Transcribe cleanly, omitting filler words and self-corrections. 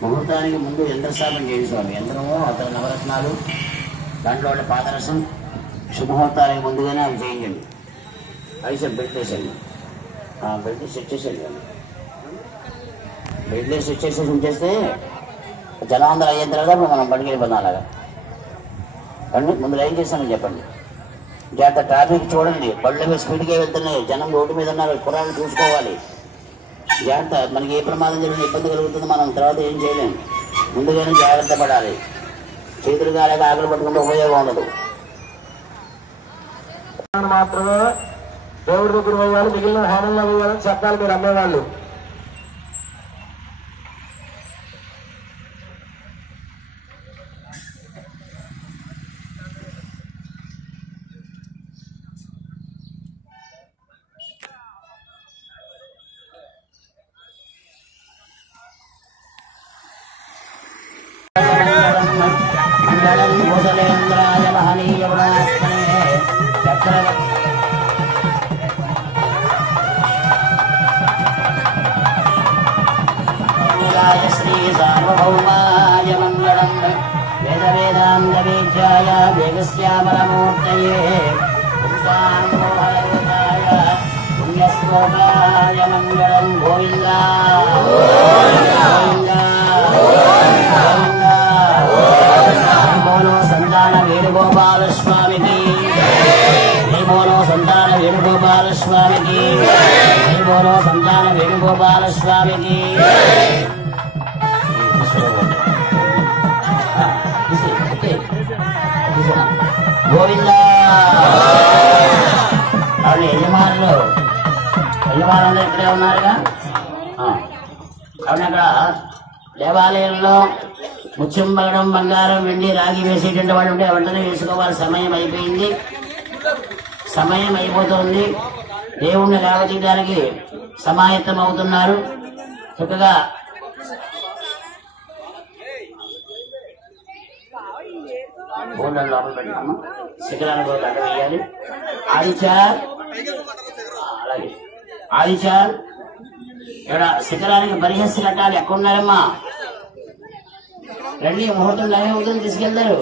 ముహూర్తానికి ముందు యంత్రస్థాపన చేయించుకోవాలి. యంత్రము అతని నవరత్నాలు దాంట్లో పాదరసం శుభముహూర్తానికి ముందుగానే అవి చేయించండి. అయితే బెల్ట్ వేసేయండి, బెల్ట్ సెట్ చేసేయండి. బెల్ట్ సెట్ చేసేసి ఉంచేస్తే జనాందరూ అయిన తర్వాత మనం బండికి వెళ్ళిపోతాం. అలాగా బండి ముందు ఏం చేస్తామని చెప్పండి. జాగ్రత్త, ట్రాఫిక్ చూడండి, బళ్ళు మీద స్పీడ్గా వెళ్తున్నాయి, జనం రోడ్డు మీద ఉన్నారు, కుర్రాళ్ళు చూసుకోవాలి. జాగ్రత్త, మనకి ఏ ప్రమాదం జరిగిన ఇబ్బంది కలుగుతుంది, మనం తర్వాత ఏం చేయలేము. ముందుగానే జాగ్రత్త పడాలి. చేతులు కాలేక ఆకలి పట్టుకుంటే ఉపయోగం ఉండదు. మాత్రమే దేవుడి దగ్గర వేయాలి, మిగిలిన హోమంలో వేయాలని చెప్పాలి మీరు అమ్మేవాళ్ళు. మంగళం భూషలేంద్రాయ మహనీయ గుణాత్మనే చక్రవర్తి శ్రీ సార్వభౌమాయ మంగళం వేద వేదాంత వేద్యాయ వేగశ్యామలమూర్తయే పురుషాన్మోహయోగాయ పుణ్యశ్లోకాయ మంగళం. గోవిందా గోవిందా బోలో సంతాన వేణుగోపాల స్వామికి, బోలో సంతాన వేణుగోపాల స్వామికి, బోలో సంతాన వేణుగోపాల స్వామికి. గోవిందా. అవును, యజమానులందరూ ఇక్కడే ఉన్నారుగా. అవును, అక్కడ దేవాలయంలో ముత్యం పగడం బంగారం వెండి రాగి వేసేటువంటి వాళ్ళు ఉంటే వెంటనే వేసుకోవాలి. సమయం అయిపోయింది, సమయం అయిపోతుంది. దేవుణ్ణి లేవతీయడానికి సమాయత్తం అవుతున్నారు. చక్కగా బోర్డులను లోపల పెట్టుకున్నాం. శిఖరానికి దండ వేయాలి. ఆదిచార్, అలాగే ఆదిచార్ ఇక్కడ శిఖరానికి పరిహస్సు కట్టాలి. ఎక్కడున్నారమ్మా? రండి, ముహూర్తం లైవ్ అవుతుంది, తీసుకెళ్తారు.